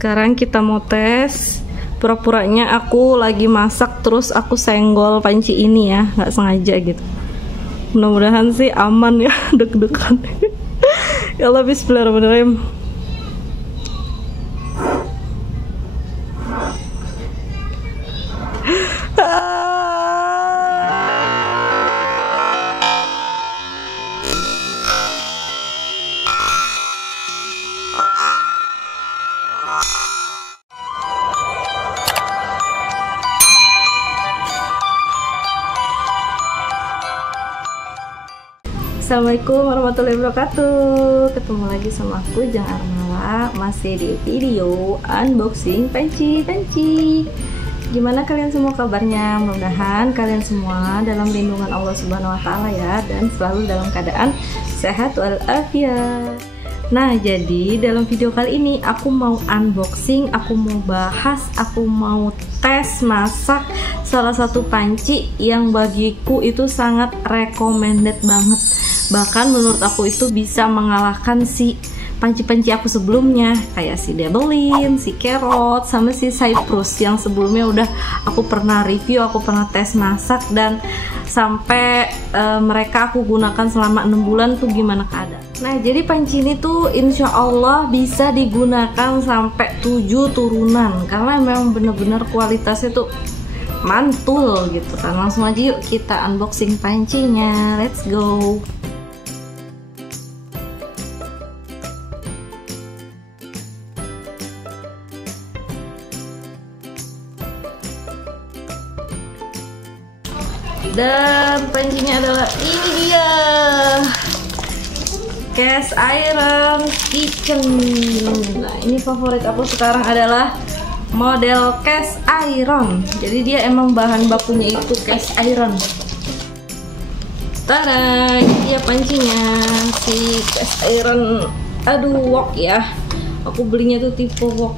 Sekarang kita mau tes. Pura-puranya aku lagi masak terus aku senggol panci ini ya, nggak sengaja gitu. Mudah-mudahan sih aman ya, deg-degan. Ya Allah, bismillahirrahmanirrahim. Assalamualaikum warahmatullahi wabarakatuh. Ketemu lagi sama aku Jang Armala, masih di video unboxing panci. Gimana kalian semua kabarnya? Mudah-mudahan kalian semua dalam lindungan Allah Subhanahu wa taala ya, dan selalu dalam keadaan sehat walafiat. Nah, jadi dalam video kali ini aku mau unboxing, aku mau bahas, aku mau tes masak salah satu panci yang bagiku itu sangat recommended banget. Bahkan menurut aku itu bisa mengalahkan si panci-panci aku sebelumnya, kayak si Debelin, si Carrot, sama si Cyprus yang sebelumnya udah aku pernah review, aku pernah tes masak, dan sampai mereka aku gunakan selama 6 bulan tuh gimana keadaan. Nah, jadi panci ini tuh insya Allah bisa digunakan sampai 7 turunan karena memang bener-bener kualitasnya tuh mantul gitu kan. Langsung aja yuk kita unboxing pancinya, let's go. Dan pancinya adalah ini dia, cast iron kitchen. Nah, ini favorit aku sekarang adalah model cast iron. Jadi dia emang bahan bakunya itu cast iron. Tada, ini dia pancinya, si cast iron. Aduh, wok ya. Aku belinya tuh tipe wok.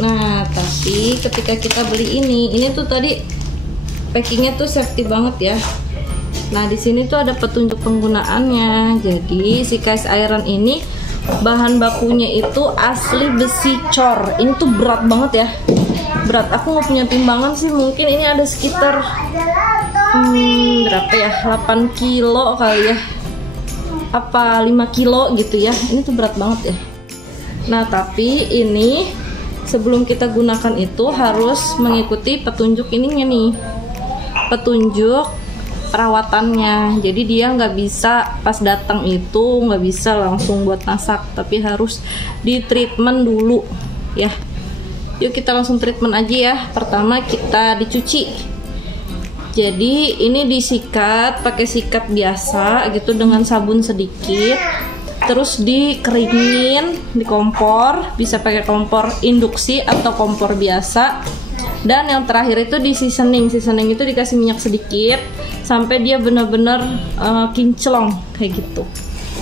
Nah, tapi ketika kita beli ini tuh tadi packingnya tuh safety banget ya. Nah, di sini tuh ada petunjuk penggunaannya. Jadi si cast iron ini bahan bakunya itu asli besi cor. Ini tuh berat banget ya. Berat. Aku nggak punya timbangan sih. Mungkin ini ada sekitar berapa ya? 8 kilo kali ya. Apa 5 kilo gitu ya. Ini tuh berat banget ya. Nah, tapi ini sebelum kita gunakan itu harus mengikuti petunjuk ininya nih. Petunjuk perawatannya. Jadi dia nggak bisa pas datang itu nggak bisa langsung buat masak, tapi harus di treatment dulu ya. Yuk kita langsung treatment aja ya. Pertama kita dicuci. Jadi ini disikat pakai sikat biasa gitu dengan sabun sedikit, terus dikeringin di kompor, bisa pakai kompor induksi atau kompor biasa. Dan yang terakhir itu di seasoning itu dikasih minyak sedikit sampai dia benar-benar kinclong kayak gitu.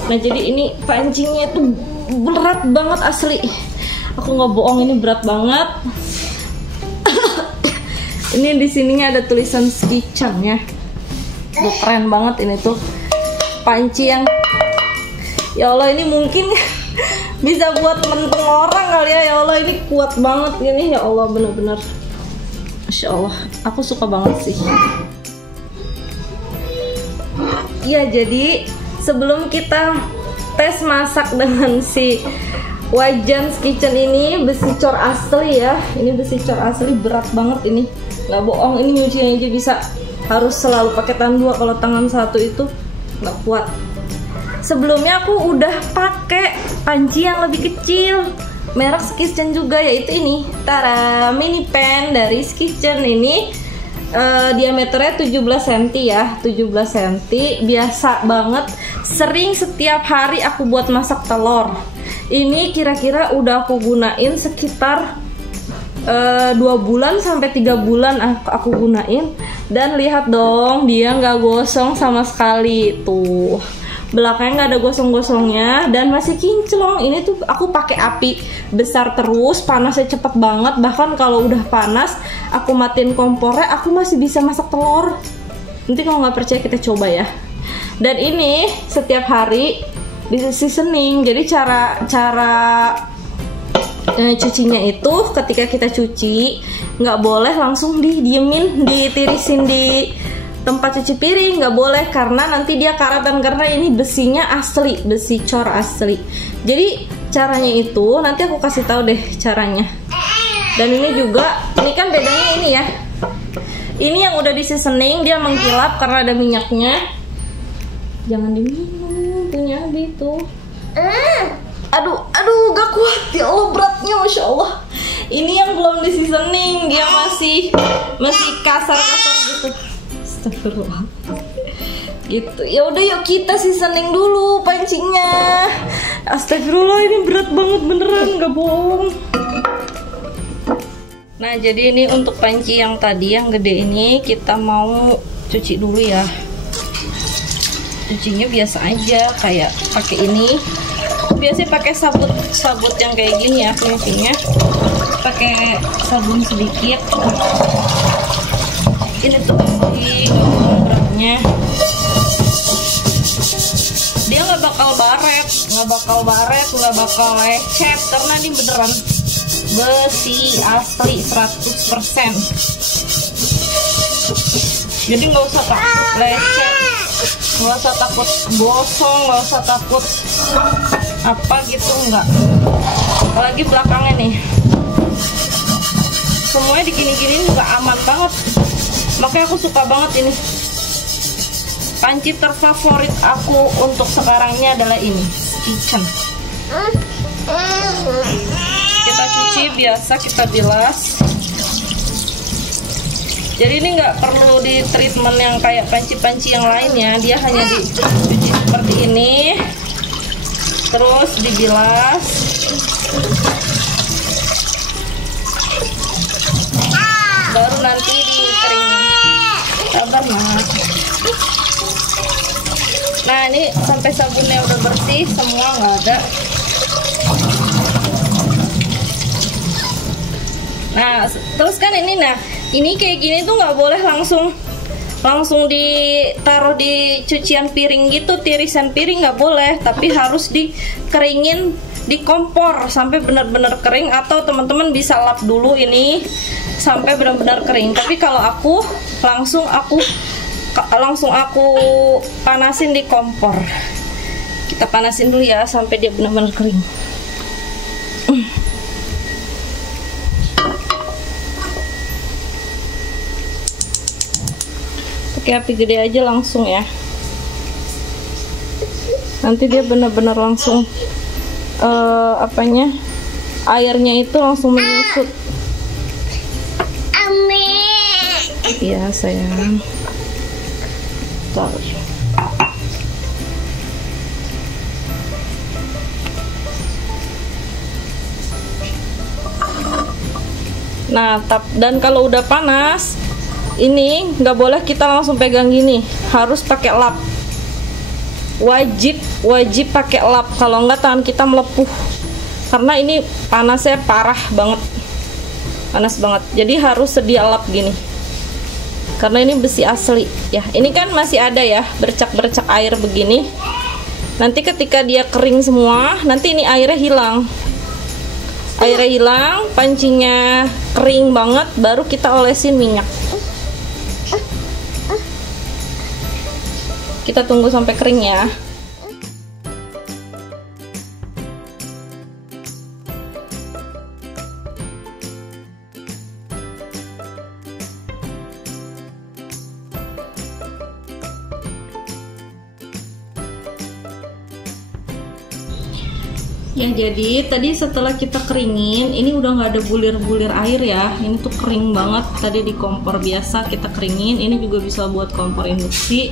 Nah, jadi ini pancinya itu berat banget asli. Aku nggak bohong, ini berat banget. Ini di sininya ada tulisan Kitchen ya. Tuh, keren banget ini tuh panci yang, ya Allah, ini mungkin bisa buat mentung orang kali ya. Ya Allah, ini kuat banget ini, ya Allah, bener-bener Masya Allah, aku suka banget sih. Ya, jadi sebelum kita tes masak dengan si Wajans Kitchen ini, besi cor asli ya. Ini besi cor asli, berat banget ini. Nggak bohong, ini nyucinya aja bisa harus selalu pakai tangan 2, kalau tangan 1 itu nggak kuat. Sebelumnya aku udah pakai panci yang lebih kecil, merek Kitchen juga, yaitu ini, Tara, mini pan dari Kitchen ini. Diameternya 17 cm ya, 17 cm, biasa banget, sering setiap hari aku buat masak telur. Ini kira-kira udah aku gunain sekitar 2 bulan sampai 3 bulan aku gunain, dan lihat dong, dia nggak gosong sama sekali tuh. Belakangnya nggak ada gosong-gosongnya dan masih kinclong. Ini tuh aku pakai api besar terus, panasnya cepet banget. Bahkan kalau udah panas aku matiin kompornya, aku masih bisa masak telur. Nanti kalau nggak percaya kita coba ya. Dan ini setiap hari di seasoning. Jadi cara cucinya itu ketika kita cuci nggak boleh langsung didiemin, ditirisin di tempat cuci piring, nggak boleh, karena nanti dia karatan, karena ini besinya asli, besi cor asli. Jadi caranya itu nanti aku kasih tahu deh caranya. Dan ini juga, ini kan bedanya ini ya, ini yang udah di seasoning dia mengkilap karena ada minyaknya. Jangan diminum punya Abi itu. Aduh gak kuat ya Allah, beratnya Masya Allah. Ini yang belum di seasoning, dia masih kasar-kasar gitu. Astagfirullah. Gitu. Ya udah yuk kita seasoning dulu pancinya. Astagfirullah, ini berat banget beneran, nggak bohong. Nah, jadi ini untuk panci yang tadi yang gede ini kita mau cuci dulu ya. Cucinya biasa aja kayak pakai ini. Biasanya pakai sabut yang kayak gini ya finishingnya. Pakai sabun sedikit. Ini tuh di beratnya dia nggak bakal baret, nggak bakal lecet karena ini beneran besi asli 100%. Jadi nggak usah takut lecet, nggak usah takut gosong, nggak usah takut apa gitu, nggak. Apalagi belakangnya nih semuanya digini-gini juga aman banget. Makanya aku suka banget ini. Panci terfavorit aku untuk sekarangnya adalah ini, Kitchen. Kita cuci biasa, kita bilas. Jadi ini nggak perlu di treatment yang kayak panci-panci yang lainnya. Dia hanya dicuci seperti ini, terus dibilas. Baru nanti dikeringin. Sabar Mas. Nah ini sampai sabunnya udah bersih semua, nggak ada. Nah terus kan ini, nah ini kayak gini tuh nggak boleh langsung ditaruh di cucian piring gitu, tirisan piring nggak boleh, tapi harus dikeringin di kompor sampai benar-benar kering, atau teman-teman bisa lap dulu ini sampai benar-benar kering. Tapi kalau aku langsung aku panasin di kompor. Kita panasin dulu ya sampai dia benar-benar kering. Pakai api gede aja langsung ya. Nanti dia benar-benar langsung airnya itu langsung menyusut. Iya sayang. Nah, dan kalau udah panas, ini nggak boleh kita langsung pegang gini, harus pakai lap. Wajib pakai lap, kalau nggak tangan kita melepuh. Karena ini panasnya parah banget, panas banget. Jadi harus sedia lap gini. Karena ini besi asli ya. Ini kan masih ada ya bercak-bercak air begini. Nanti ketika dia kering semua, nanti ini airnya hilang. Airnya hilang, pancinya kering banget, baru kita olesin minyak. Kita tunggu sampai kering ya. Ya jadi tadi setelah kita keringin, ini udah nggak ada bulir-bulir air ya. Ini tuh kering banget. Tadi di kompor biasa kita keringin. Ini juga bisa buat kompor induksi.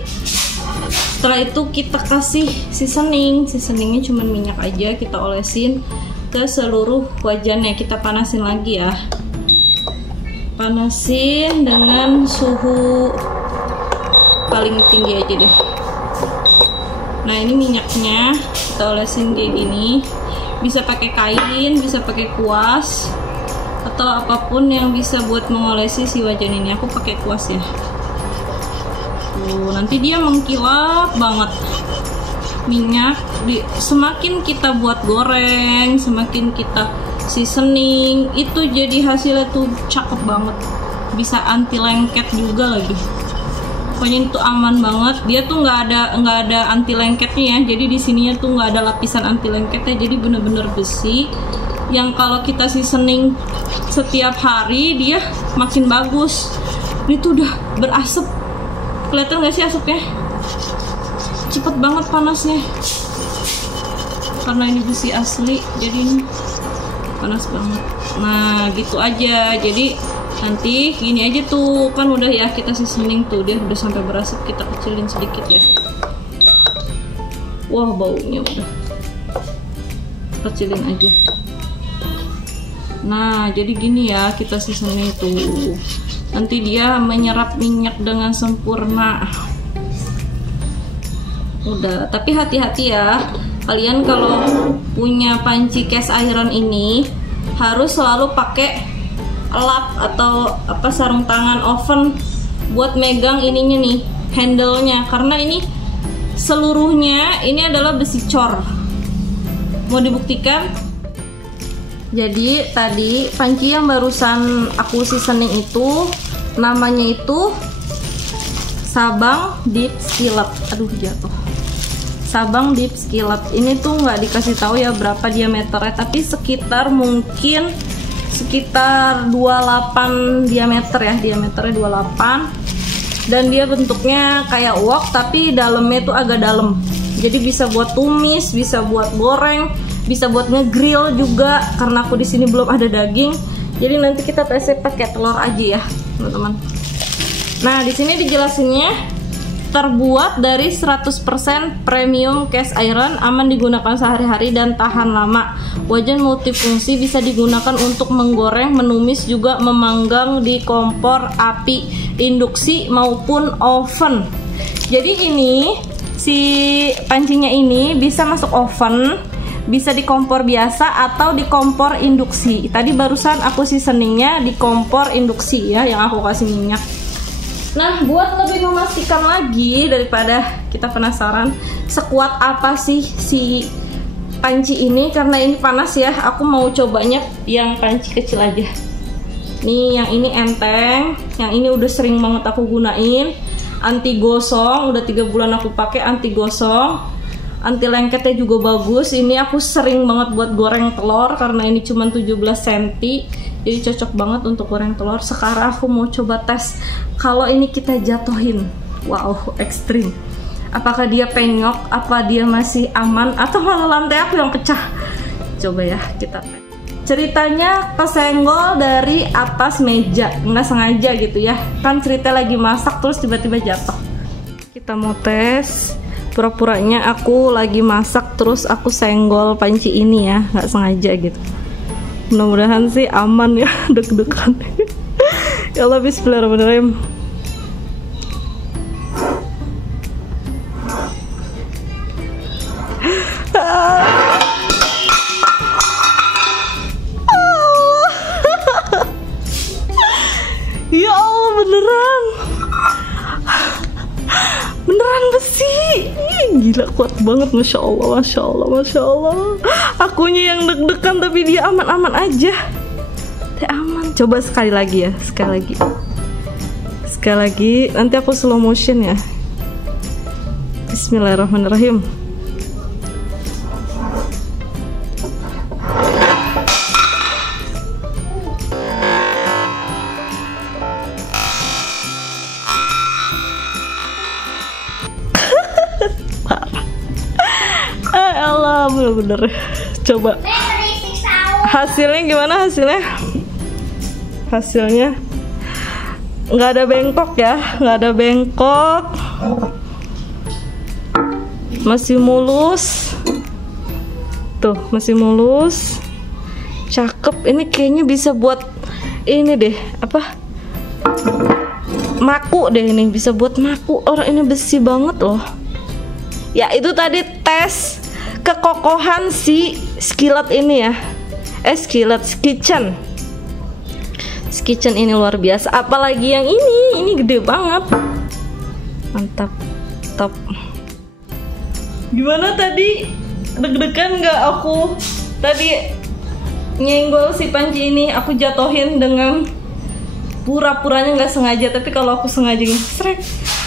Setelah itu kita kasih seasoning. Seasoningnya cuma minyak aja. Kita olesin ke seluruh wajannya. Kita panasin lagi ya. Panasin dengan suhu paling tinggi aja deh. Nah ini minyaknya kita olesin kayak gini. Bisa pakai kain, bisa pakai kuas, atau apapun yang bisa buat mengolesi si wajan ini. Aku pakai kuas ya. Tuh, nanti dia mengkilap banget. Minyak semakin kita buat goreng, semakin kita seasoning, itu jadi hasilnya tuh cakep banget. Bisa anti lengket juga lagi. Pokoknya itu aman banget. Dia tuh nggak ada anti lengketnya ya. Jadi di sininya tuh nggak ada lapisan anti lengketnya. Jadi bener-bener besi. Yang kalau kita seasoning setiap hari dia makin bagus. Ini tuh udah berasap. Kelihatan nggak sih asapnya? Cepet banget panasnya. Karena ini besi asli, jadi ini panas banget. Nah gitu aja. Jadi nanti gini aja tuh, kan udah ya kita seasoning tuh, dia udah sampai berasap, kita kecilin sedikit ya. Wah baunya udah, kecilin aja. Nah jadi gini ya kita seasoning tuh, nanti dia menyerap minyak dengan sempurna. Udah, tapi hati-hati ya, kalian kalau punya panci cast iron ini harus selalu pakai lap atau apa, sarung tangan oven buat megang ininya nih, handle-nya, karena ini seluruhnya ini adalah besi cor. Mau dibuktikan? Jadi tadi panci yang barusan aku seasoning itu namanya itu Sabang Deep Skillet. Aduh jatuh. Sabang Deep Skillet. Ini tuh nggak dikasih tahu ya berapa diameternya, tapi sekitar mungkin sekitar 28 diameter ya, diameternya 28, dan dia bentuknya kayak wok tapi dalamnya tuh agak dalam, jadi bisa buat tumis, bisa buat goreng, bisa buat ngegrill juga. Karena aku di sini belum ada daging, jadi nanti kita tesnya pakai telur aja ya teman-teman. Nah di sini dijelasinnya terbuat dari 100% premium cast iron, aman digunakan sehari-hari dan tahan lama. Wajan multifungsi, bisa digunakan untuk menggoreng, menumis, juga memanggang di kompor api induksi maupun oven. Jadi ini si pancinya ini bisa masuk oven, bisa di kompor biasa atau di kompor induksi. Tadi barusan aku seasoningnya di kompor induksi ya, yang aku kasih minyak. Nah, buat lebih memastikan lagi daripada kita penasaran sekuat apa sih si panci ini, karena ini panas ya, aku mau cobanya yang panci kecil aja. Nih, yang ini enteng, yang ini udah sering banget aku gunain, anti gosong, udah 3 bulan aku pakai, anti gosong, anti lengketnya juga bagus. Ini aku sering banget buat goreng telur karena ini cuma 17 cm. Jadi cocok banget untuk goreng telur. Sekarang aku mau coba tes kalau ini kita jatuhin. Wow, ekstrim. Apakah dia penyok? Apa dia masih aman? Atau malah lantai aku yang pecah? Coba ya kita tes. Ceritanya kesenggol dari atas meja, nggak sengaja gitu ya. Kan cerita lagi masak terus tiba-tiba jatuh. Kita mau tes. Pura-puranya aku lagi masak terus aku senggol panci ini ya, nggak sengaja gitu. Mudah-mudahan sih aman ya, deg-degan. Ya Allah, bismillahirrahmanirrahim. Ya Allah, beneran besi. Gila, kuat banget, masya Allah, masya Allah, masya Allah. Akunya yang deg-degan tapi dia aman-aman aja. Dia aman. Coba sekali lagi ya, sekali lagi. Nanti aku slow motion ya. Bismillahirrahmanirrahim. Allah, bener-bener. Coba hasilnya gimana? Hasilnya nggak ada bengkok ya, nggak ada bengkok, masih mulus tuh, masih mulus, cakep. Ini kayaknya bisa buat ini deh, apa, maku deh, ini bisa buat maku. Orang ini besi banget loh ya. Itu tadi tes kekokohan si skillet ini ya, skillet kitchen ini luar biasa. Apalagi yang ini gede banget, mantap, top. Gimana tadi, deg-degan nggak aku tadi nyenggol si panci ini aku jatohin dengan pura-puranya nggak sengaja, tapi kalau aku sengaja ngesrek,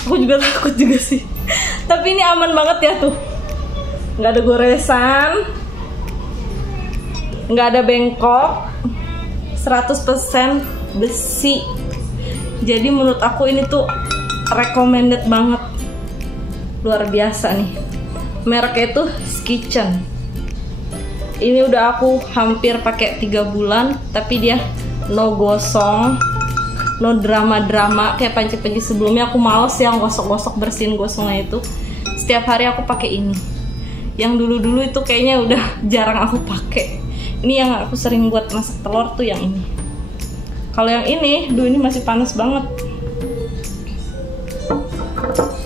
aku juga takut juga sih. Tapi ini aman banget ya tuh, nggak ada goresan, nggak ada bengkok, 100% besi. Jadi menurut aku ini tuh recommended banget, luar biasa nih. Mereknya itu Skitchen. Ini udah aku hampir pakai 3 bulan, tapi dia no gosong, no drama-drama kayak panci-panci sebelumnya. Aku males yang gosok-gosok, bersihin gosongnya itu. Setiap hari aku pakai ini. Yang dulu-dulu itu kayaknya udah jarang aku pakai. Ini yang aku sering buat masak telur tuh yang ini. Kalau yang ini, ini masih panas banget.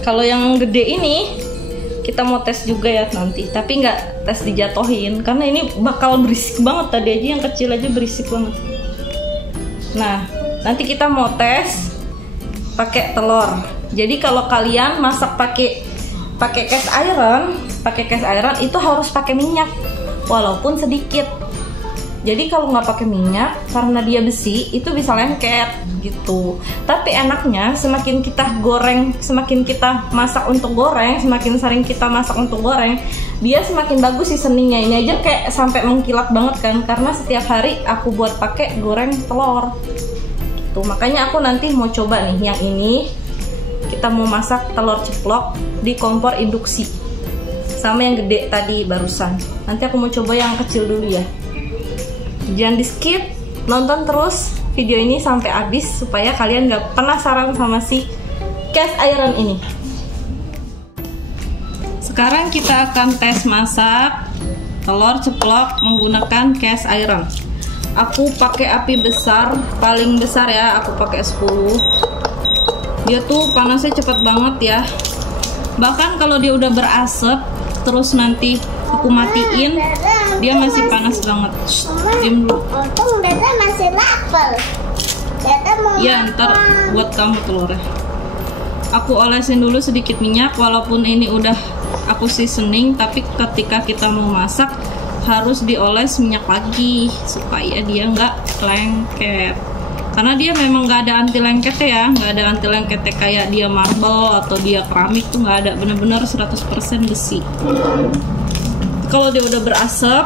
Kalau yang gede ini kita mau tes juga ya nanti, tapi nggak tes dijatohin karena ini bakal berisik banget. Tadi aja yang kecil aja berisik banget. Nah, nanti kita mau tes pakai telur. Jadi kalau kalian masak pakai cast iron itu harus pakai minyak walaupun sedikit. Jadi kalau nggak pakai minyak, karena dia besi, itu bisa lengket gitu. Tapi enaknya semakin kita goreng, semakin kita masak untuk goreng, semakin sering kita masak untuk goreng, dia semakin bagus seasoningnya. Ini aja kayak sampai mengkilap banget kan, karena setiap hari aku buat pakai goreng telur. Gitu. Makanya aku nanti mau coba nih yang ini. Kita mau masak telur ceplok di kompor induksi. Sama yang gede tadi barusan. Nanti aku mau coba yang kecil dulu ya. Jangan di skip, nonton terus video ini sampai habis supaya kalian gak penasaran sama si cast iron ini. Sekarang kita akan tes masak telur ceplok menggunakan cast iron. Aku pakai api besar, paling besar ya, aku pakai 10. Dia tuh panasnya cepet banget ya. Bahkan kalau dia udah berasap terus nanti aku matiin, dia masih panas banget. Diam dulu. Untung Dada masih lapar. Dada mau ya, ntar buat kamu telurnya. Aku olesin dulu sedikit minyak, walaupun ini udah aku seasoning, tapi ketika kita mau masak harus dioles minyak lagi supaya dia nggak lengket. Karena dia memang nggak ada anti lengketnya ya, nggak ada anti lengketnya kayak dia marble atau dia keramik tuh nggak ada, bener-bener 100% besi. Kalau dia udah berasap,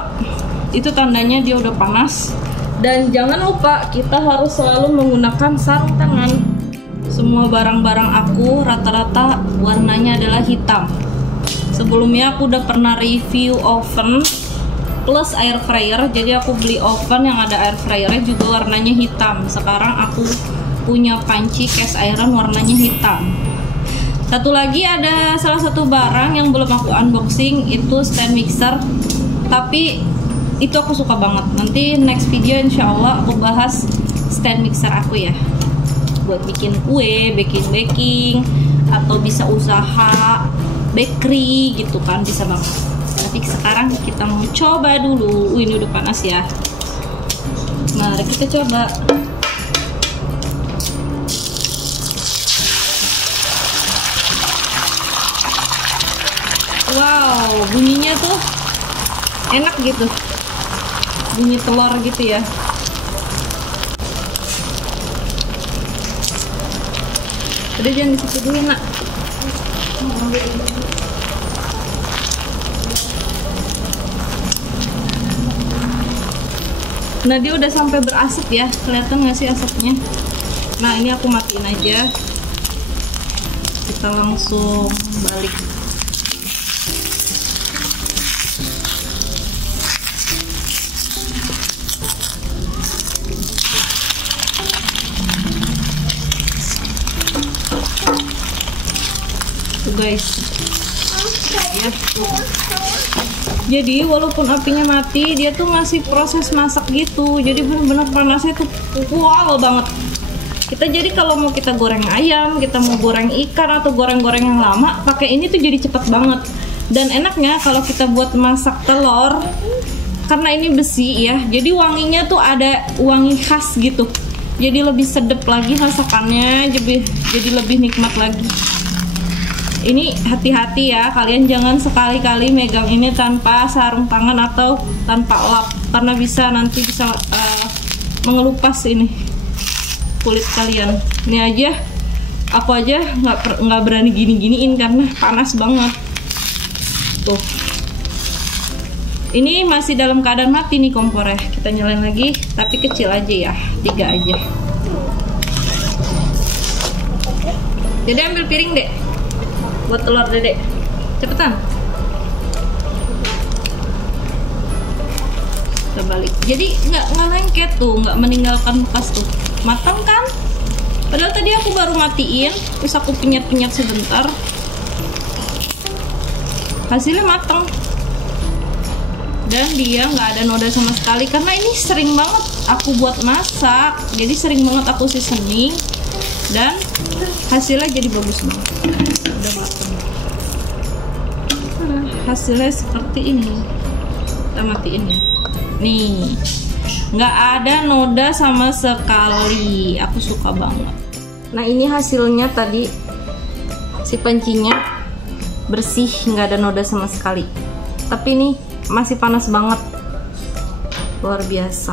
itu tandanya dia udah panas. Dan jangan lupa kita harus selalu menggunakan sarung tangan. Semua barang-barang aku rata-rata warnanya adalah hitam. Sebelumnya aku udah pernah review oven plus air fryer, jadi aku beli oven yang ada air fryernya juga warnanya hitam. Sekarang aku punya panci cast iron warnanya hitam. Satu lagi ada salah satu barang yang belum aku unboxing, itu stand mixer. Tapi itu aku suka banget. Nanti next video insya Allah aku bahas stand mixer aku ya, buat bikin kue, baking atau bisa usaha bakery gitu kan, bisa banget. Tapi sekarang kita mau coba dulu. Ini udah panas ya. Mari kita coba. Wow, bunyinya tuh enak gitu, bunyi telur gitu ya. Udah, jangan di situ dulu nak. Nah, dia udah sampai berasap ya, kelihatan nggak sih asapnya? Nah, ini aku matiin aja, kita langsung balik. Guys ya. Jadi walaupun apinya mati, dia tuh masih proses masak gitu, jadi benar-benar panasnya tuh wow banget. Kita jadi kalau mau kita goreng ayam, kita mau goreng ikan atau goreng-goreng yang lama, pakai ini tuh jadi cepet banget. Dan enaknya kalau kita buat masak telur, karena ini besi ya, jadi wanginya tuh ada wangi khas gitu, jadi lebih sedap lagi masakannya, jadi lebih nikmat lagi. Ini hati-hati ya, kalian jangan sekali-kali megang ini tanpa sarung tangan atau tanpa lap, karena nanti bisa mengelupas ini kulit kalian. Ini aja aku aja nggak berani gini-giniin karena panas banget tuh. Ini masih dalam keadaan mati nih kompornya. Kita nyalain lagi, tapi kecil aja ya, 3 aja. Dede ambil piring dek, buat telur dedek, cepetan. Kita balik. Jadi nggak lengket tuh, nggak meninggalkan bekas tuh. Matang kan? Padahal tadi aku baru matiin, terus aku pinyat-pinyat sebentar. Hasilnya matang. Dan dia nggak ada noda sama sekali karena ini sering banget aku buat masak. Jadi sering banget aku seasoning dan hasilnya jadi bagus banget. Udah matang. Hasilnya seperti ini. Kita matiin ya. Nih, nggak ada noda sama sekali. Aku suka banget. Nah ini hasilnya tadi, si pancinya bersih, nggak ada noda sama sekali. Tapi ini masih panas banget, luar biasa.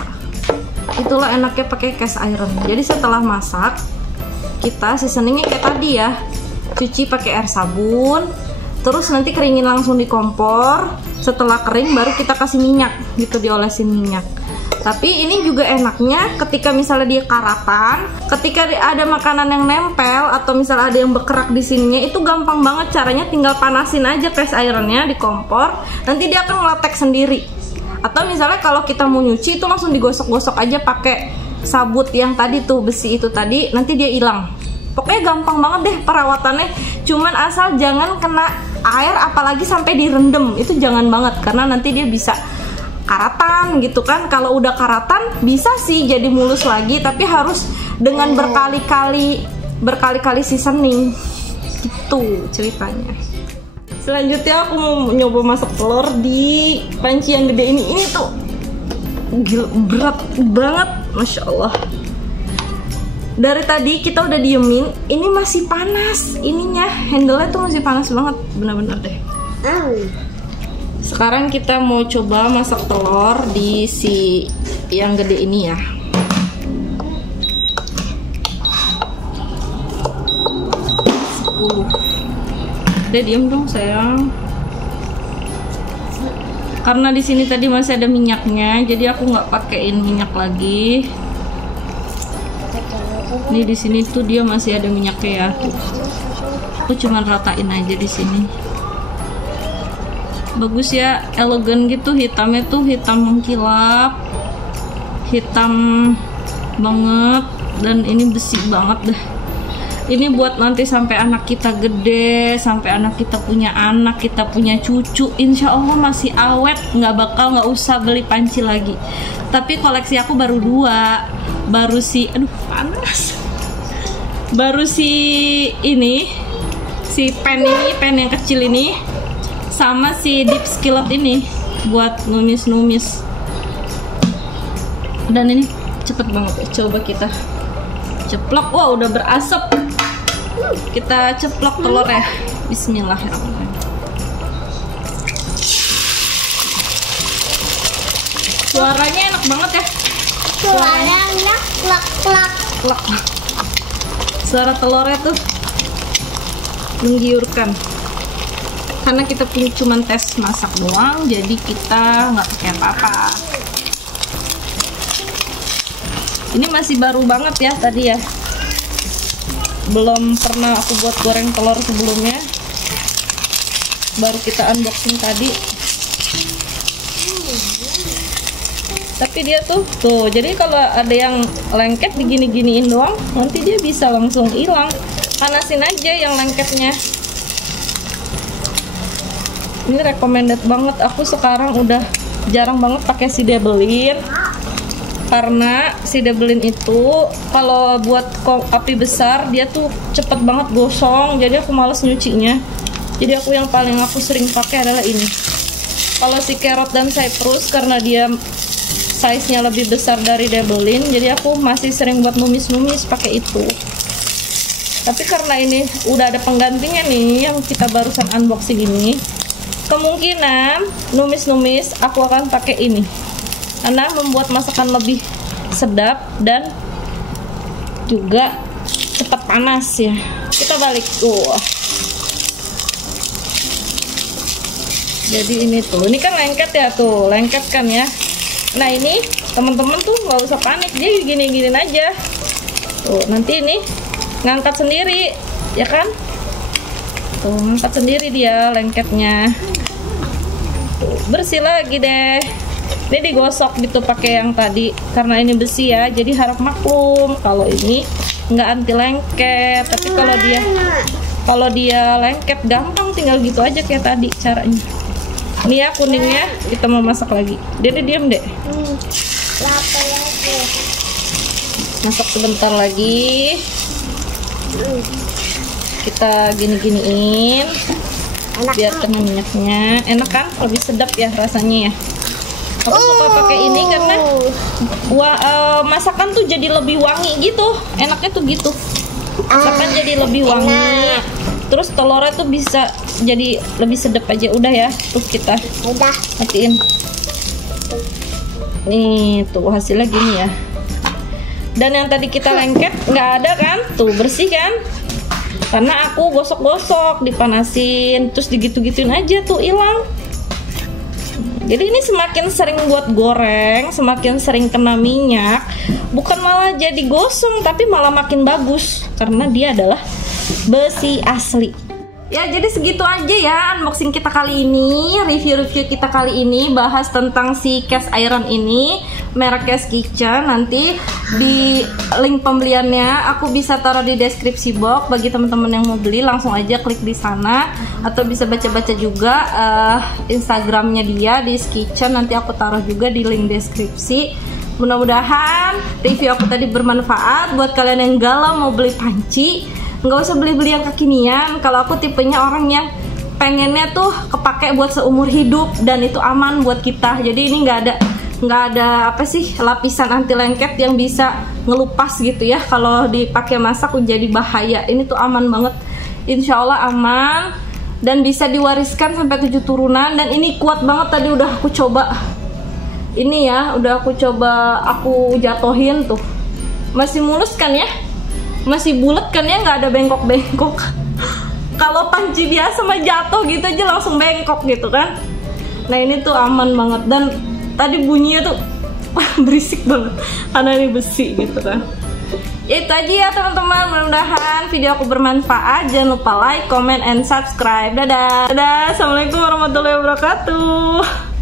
Itulah enaknya pakai cast iron. Jadi setelah masak, kita seasoningnya kayak tadi ya, cuci pakai air sabun, terus nanti keringin langsung di kompor. Setelah kering baru kita kasih minyak, gitu, diolesin minyak. Tapi ini juga enaknya ketika misalnya dia karatan, ketika ada makanan yang nempel atau misalnya ada yang berkerak di sininya, itu gampang banget caranya, tinggal panasin aja cast ironnya di kompor, nanti dia akan ngeletek sendiri. Atau misalnya kalau kita mau nyuci itu langsung digosok-gosok aja pakai sabut yang tadi tuh, besi itu tadi, nanti dia hilang. Pokoknya gampang banget deh perawatannya, cuman asal jangan kena air apalagi sampai direndam, itu jangan banget karena nanti dia bisa karatan gitu kan. Kalau udah karatan bisa sih jadi mulus lagi, tapi harus dengan berkali-kali seasoning gitu ceritanya. Selanjutnya aku mau nyoba masak telur di panci yang gede ini. Ini tuh gila, berat banget, masya Allah. Dari tadi kita udah diemin, ini masih panas ininya, handle-nya tuh masih panas banget, bener-bener deh. Sekarang kita mau coba masak telur di si yang gede ini ya. Udah diem dong sayang. Karena di sini tadi masih ada minyaknya, jadi aku nggak pakein minyak lagi. Nih di sini tuh dia masih ada minyaknya ya. Aku cuman ratain aja di sini. Bagus ya, elegan gitu, hitamnya tuh hitam mengkilap, hitam banget, dan ini besi banget dah. Ini buat nanti sampai anak kita gede, sampai anak kita punya anak, kita punya cucu, insya Allah masih awet, nggak usah beli panci lagi. Tapi koleksi aku baru 2, baru si, aduh panas, baru si ini, si pen yang kecil ini, sama si deep skillet ini buat numis-numis. Dan ini cepet banget ya, coba kita ceplok. Wow, udah berasap. Kita ceplok telur ya. Bismillahirrahmanirrahim. Suaranya enak banget ya. Suaranya klak. Suara telurnya tuh menggiurkan. Karena kita punya cuman tes masak doang, jadi kita nggak pakai apa-apa. Ini masih baru banget ya tadi ya, belum pernah aku buat goreng telur sebelumnya, baru kita unboxing tadi. Tapi dia tuh jadi kalau ada yang lengket digini-giniin doang, nanti dia bisa langsung hilang. Panasin aja yang lengketnya. Ini recommended banget. Aku sekarang udah jarang banget pakai si Debelin, karena si Debelin itu kalau buat api besar dia tuh cepet banget gosong, jadi aku males nyucinya. Jadi aku yang paling aku sering pakai adalah ini. Kalau si carrot dan cyprus karena dia size-nya lebih besar dari Debelin, jadi aku masih sering buat numis-numis pakai itu. Tapi karena ini udah ada penggantinya nih yang kita barusan unboxing ini, kemungkinan numis-numis aku akan pakai ini. karena membuat masakan lebih sedap dan juga cepat panas ya. Kita balik tuh. Jadi ini tuh, ini kan lengket ya tuh, lengket kan ya. Nah ini teman-teman tuh nggak usah panik, dia gini-giniin aja. Tuh nanti ini ngangkat sendiri, ya kan? Tuh ngangkat sendiri dia lengketnya. Tuh, bersih lagi deh. Ini digosok gitu pakai yang tadi, karena ini besi ya, jadi harap maklum kalau ini nggak anti lengket. Tapi kalau dia lengket gampang, tinggal gitu aja kayak tadi caranya. Ini ya kuningnya, kita mau masak lagi. Dede diam deh. Masak sebentar lagi. Kita gini-giniin biar kena minyaknya. Enak kan? Lebih sedap ya rasanya ya. Aku suka pakai ini karena masakan tuh jadi lebih wangi gitu. Enaknya tuh gitu. Masakan jadi lebih wangi. Terus telurnya tuh bisa jadi lebih sedap aja. Udah ya, tuh kita matiin. Nih tuh hasilnya gini ya. Dan yang tadi kita lengket nggak ada kan? Tuh bersih kan? Karena aku gosok-gosok, dipanasin, terus digitu-gituin aja tuh hilang. Jadi ini semakin sering buat goreng, semakin sering kena minyak, bukan malah jadi gosong, tapi malah makin bagus karena dia adalah besi asli. Ya jadi segitu aja ya unboxing kita kali ini, review-review kita kali ini, bahas tentang si cast iron ini, merek Cast Kitchen. Nanti di link pembeliannya aku bisa taruh di deskripsi box. Bagi teman-teman yang mau beli langsung aja klik di sana, atau bisa baca-baca juga Instagramnya dia di Kitchen. Nanti aku taruh juga di link deskripsi. Mudah-mudahan review aku tadi bermanfaat buat kalian yang galau mau beli panci. Nggak usah beli-beli yang kekinian. Kalau aku tipenya orang yang pengennya tuh kepake buat seumur hidup dan itu aman buat kita. Jadi ini nggak ada apa sih lapisan anti lengket yang bisa ngelupas gitu ya. Kalau dipakai masak jadi bahaya. Ini tuh aman banget. Insya Allah aman dan bisa diwariskan sampai 7 turunan. Dan ini kuat banget, tadi udah aku coba. Ini ya udah aku coba, aku jatohin tuh. Masih mulus kan ya? Masih bulat kan ya, nggak ada bengkok-bengkok. Kalau panci biasa mah jatuh gitu aja langsung bengkok gitu kan. Nah ini tuh aman banget, dan tadi bunyinya tuh berisik banget karena ini besi gitu kan. Itu aja ya teman-teman, mudah-mudahan video aku bermanfaat. Jangan lupa like, comment, and subscribe. Dadah. Dadah. Assalamualaikum warahmatullahi wabarakatuh.